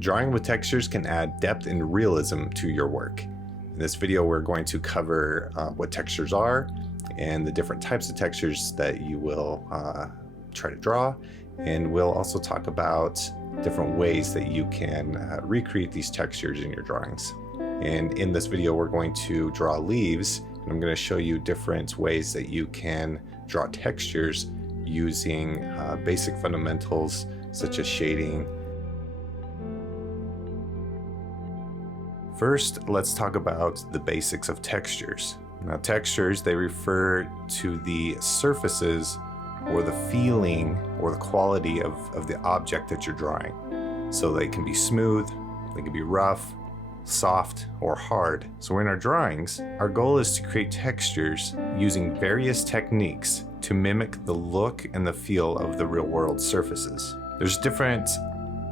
Drawing with textures can add depth and realism to your work. In this video, we're going to cover what textures are and the different types of textures that you will try to draw. And we'll also talk about different ways that you can recreate these textures in your drawings. And in this video, we're going to draw leaves, and I'm going to show you different ways that you can draw textures using basic fundamentals such as shading. First, let's talk about the basics of textures. Now, textures, they refer to the surfaces or the feeling or the quality of the object that you're drawing. So they can be smooth, they can be rough, soft, or hard. So in our drawings, our goal is to create textures using various techniques to mimic the look and the feel of the real world surfaces. There's different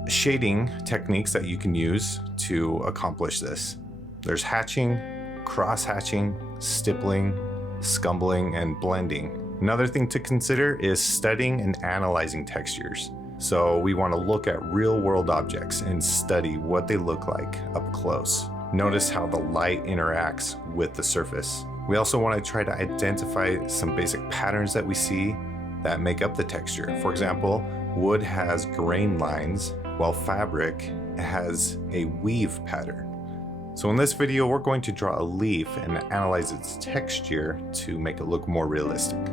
shading techniques that you can use to accomplish this. There's hatching, cross-hatching, stippling, scumbling, and blending. Another thing to consider is studying and analyzing textures. So we want to look at real-world objects and study what they look like up close. Notice how the light interacts with the surface. We also want to try to identify some basic patterns that we see that make up the texture. For example, wood has grain lines, while fabric has a weave pattern. So in this video, we're going to draw a leaf and analyze its texture to make it look more realistic.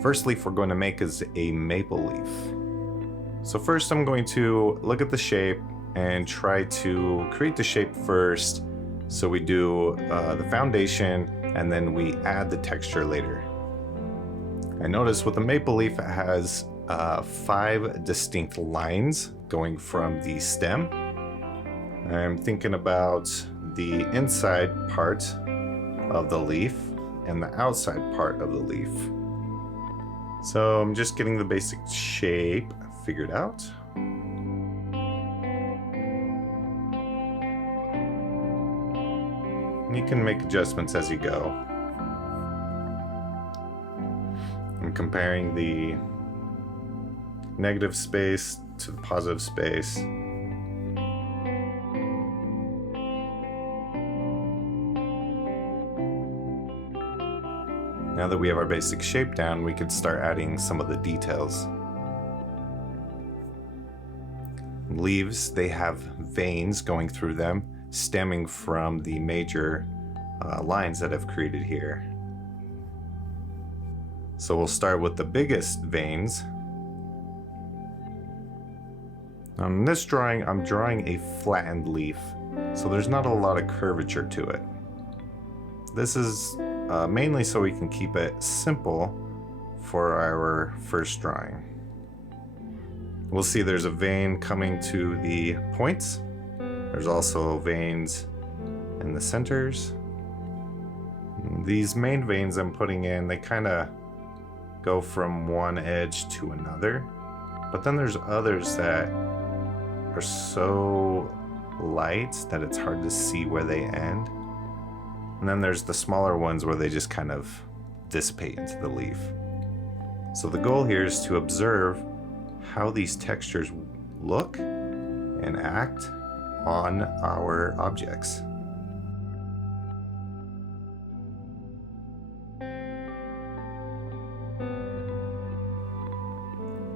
First leaf we're going to make is a maple leaf. So first I'm going to look at the shape and try to create the shape first. So we do the foundation and then we add the texture later. I notice with the maple leaf it has 5 distinct lines going from the stem. I'm thinking about the inside part of the leaf and the outside part of the leaf. So I'm just getting the basic shape figured out. And you can make adjustments as you go. I'm comparing the negative space to the positive space. Now that we have our basic shape down, we could start adding some of the details. Leaves, they have veins going through them, stemming from the major lines that I've created here. So we'll start with the biggest veins. On this drawing, I'm drawing a flattened leaf, so there's not a lot of curvature to it. This is mainly so we can keep it simple for our first drawing. We'll see there's a vein coming to the points. There's also veins in the centers. These main veins I'm putting in, they kind of go from one edge to another, but then there's others that are so light that it's hard to see where they end. And then there's the smaller ones where they just kind of dissipate into the leaf. So the goal here is to observe how these textures look and act on our objects.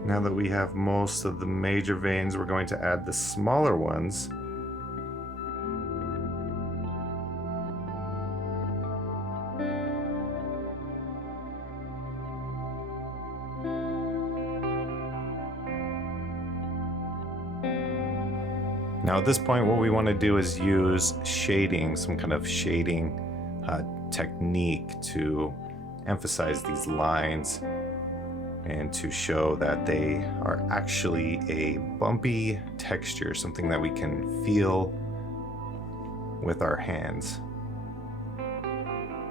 Now that we have most of the major veins, we're going to add the smaller ones. Now at this point, what we want to do is use shading, some kind of shading technique to emphasize these lines and to show that they are actually a bumpy texture, something that we can feel with our hands.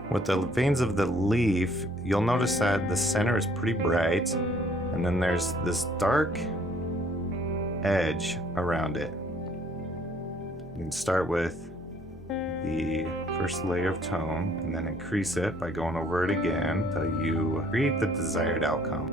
With the veins of the leaf, you'll notice that the center is pretty bright, and then there's this dark edge around it. You can start with the first layer of tone and then increase it by going over it again until you create the desired outcome.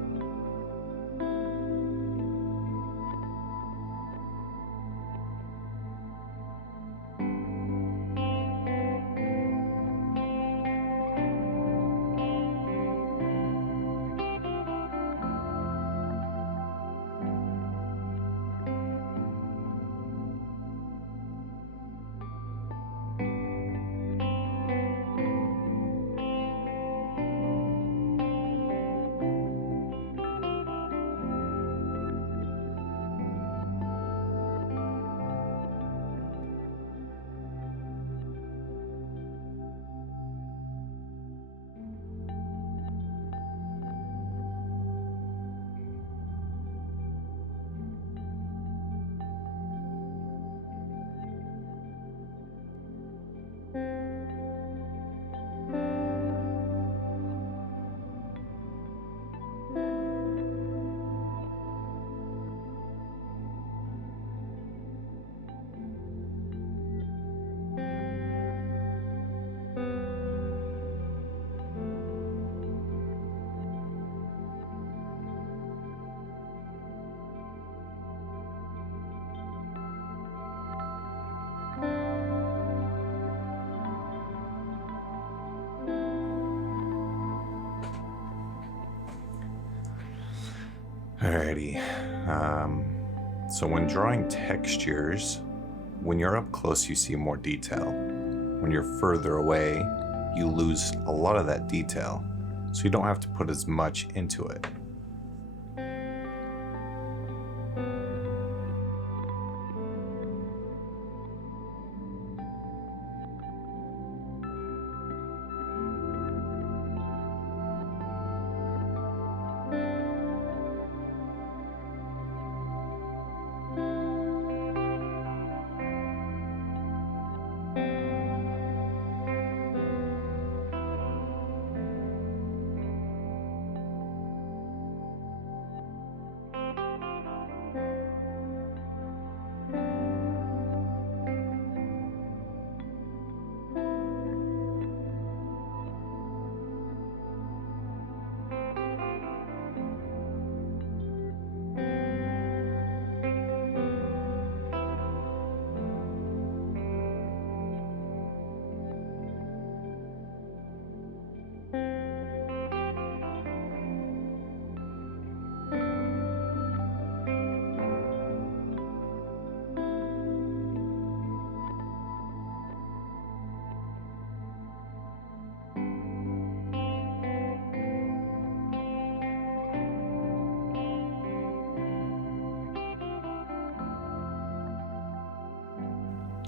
Alrighty. So when drawing textures, when you're up close, you see more detail. When you're further away, you lose a lot of that detail. So you don't have to put as much into it.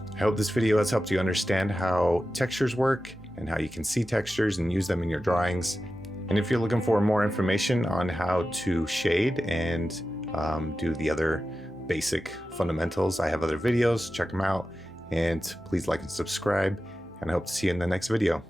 I hope this video has helped you understand how textures work and how you can see textures and use them in your drawings. And if you're looking for more information on how to shade and do the other basic fundamentals, I have other videos. Check them out, and please like and subscribe, and I hope to see you in the next video.